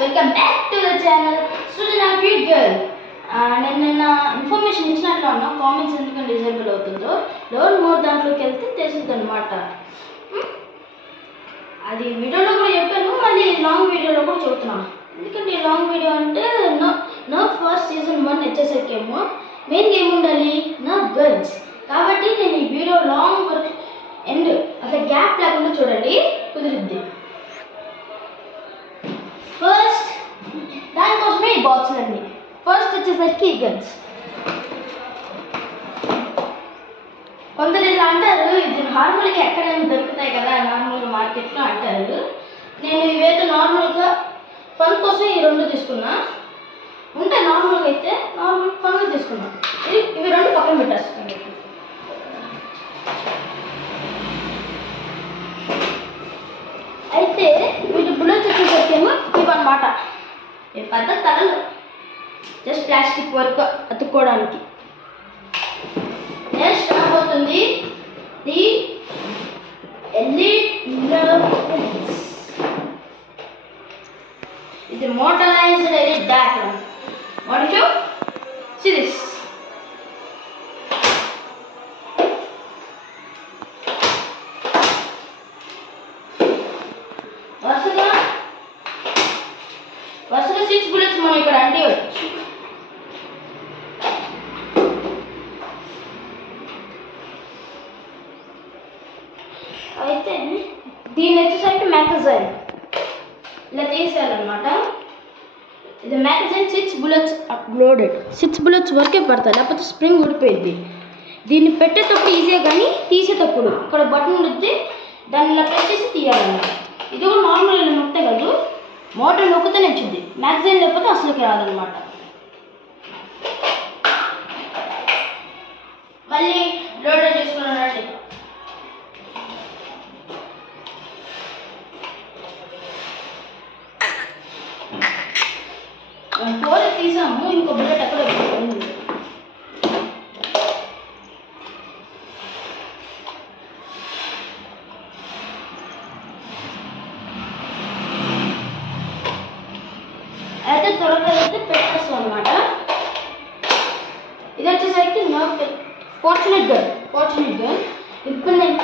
Welcome back to the channel Srujana cute girl. నేను నిన్న information ఇచ్చినట్లు అన్నా కామెంట్స్ ఎందుకంటే డిజేబుల్ అవుతుందో లోన్ మోర్ దాంట్లోకి వెళ్తే తెలుస్తుంది అనమాట. అది వీడియోలో కూడా చెప్పాను, మళ్ళీ లాంగ్ వీడియోలో కూడా చెబుతున్నాను. ఎందుకంటే ఈ లాంగ్ వీడియో అంటే నర్వ్ ఫస్ట్ సీజన్ 1 వచ్చేసరికేమో మెయిన్గా ఏముండాలి నర్వ్ గర్ల్స్. కాబట్టి నేను ఈ వీడియో లాంగ్ వరకు ఎండ్ అట్లా గ్యాప్ లేకుండా చూడండి, కుదిరిద్ది. ఫస్ట్ దానికోసమే ఈ బాక్సులన్నీ. ఫస్ట్ వచ్చేసరికి గన్స్. కొందరు ఇలా అంటారు, ఇది నార్మల్గా ఎక్కడైనా దొరుకుతాయి కదా నార్మల్గా మార్కెట్లో అంటారు. నేను ఇవైతే నార్మల్గా ఫన్ కోసం ఈ రెండు తీసుకున్నా. ఉంటాయి నార్మల్గా అయితే నార్మల్ ఫన్గా తీసుకున్నా. ఇవి రెండు పక్కన పెట్టేస్తాను. అయితే వీటి బుల్లెట్స్ వచ్చేసరికేమో ఇవన్నమాట. ఈ పెద్ద తలలు జస్ట్ ప్లాస్టిక్ వర్క్ అతుక్కోవడానికి. నెక్స్ట్ రాబోతుంది ది ఎలీట్ నర్వ్ గన్స్. ఇది motorised elite diagram. What you see this? వరుసగా 6 బుల్లెట్స్ మనం ఇక్కడ అంటేయచ్చు. అయితే దీని వచ్చేసరికి మ్యాగజైన్ ఇలా తీసేయాలన్నమాట. ఇది మ్యాగజైన్ 6 బుల్లెట్స్ అప్లోడెడ్. 6 బుల్లెట్స్ వరకే పడతాయి, లేకపోతే స్ప్రింగ్ ఊడిపోయింది. దీన్ని పెట్టేటప్పుడు ఈజీగా, కానీ తీసేటప్పుడు ఇక్కడ బటన్ ఉంటుంది, దాన్ని ఇలా ప్రెస్ చేసి తీయాలన్నమాట. ఇది కూడా నార్మల్ ఇలా నొక్కితే కాదు, మోటార్ నొక్కితేనే వచ్చింది. మ్యాగజైన్ లేకపోతే అసలుకి రాదనమాట. మళ్ళీ లోడర్ చేసుకున్నానండి. ఫోర్ తీసాము, ఇంకో బుల్లెట్ ఎక్కడ ఉంది. అయితే త్వరగా అయితే పెట్టేస్తాం అనమాట. ఇది వచ్చేసరికి ఫార్చునేట్ గన్. ఇప్పుడు నేను